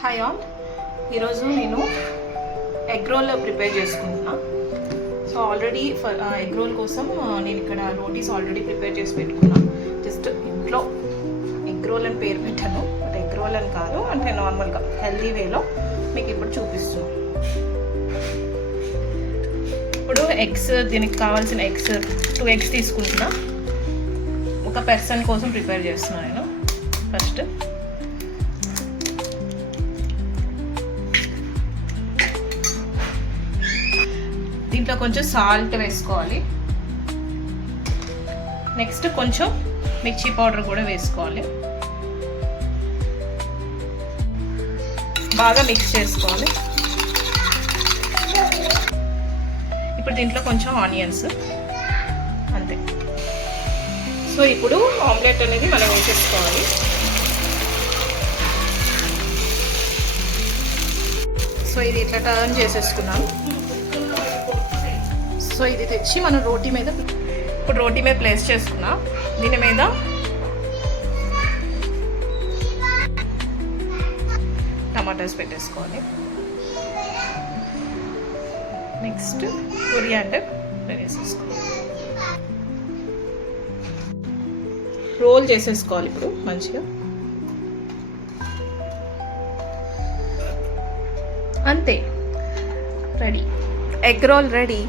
Hi all, ఈరోజు నేను egg role prepare చేసుకుంటున్నా. సో ఆల్రెడీ ఎగ్ రోల్ కోసం నేను ఇక్కడ రోటీస్ ఆల్రెడీ ప్రిపేర్ చేసి పెట్టుకున్నా. జస్ట్ ఇంట్లో ఎగ్ రోల్ అని పేరు పెట్టాను, బట్ ఎగ్ రోల్ అని కాదు, అంటే నార్మల్గా హెల్దీ వేలో మీకు ఇప్పుడు చూపిస్తున్నాను. ఇప్పుడు ఎగ్స్, దీనికి కావాల్సిన ఎగ్స్ 2 eggs తీసుకుంటున్నా. ఒక పర్సన్ కోసం ప్రిపేర్ చేస్తున్నాను నేను. ఫస్ట్ దీంట్లో కొంచెం సాల్ట్ వేసుకోవాలి. నెక్స్ట్ కొంచెం మిర్చి పౌడర్ కూడా వేసుకోవాలి. బాగా మిక్స్ చేసుకోవాలి. ఇప్పుడు దీంట్లో కొంచెం ఆనియన్స్, అంతే. సో ఇప్పుడు ఆమ్లెట్ అనేది మనం వేసేసుకోవాలి. సో ఇది ఇట్లా టర్న్ చేసేసుకున్నాం. సో ఇది తెచ్చి మనం రోటీ మీద ప్లేస్ చేసుకున్నాం. దీని మీద టమాటాస్ పెట్టేసుకోవాలి. నెక్స్ట్ కొరియాండర్ వేసేసుకోవాలి. రోల్ చేసేసుకోవాలి ఇప్పుడు మంచిగా. అంతే, రెడీ. Egg role ready.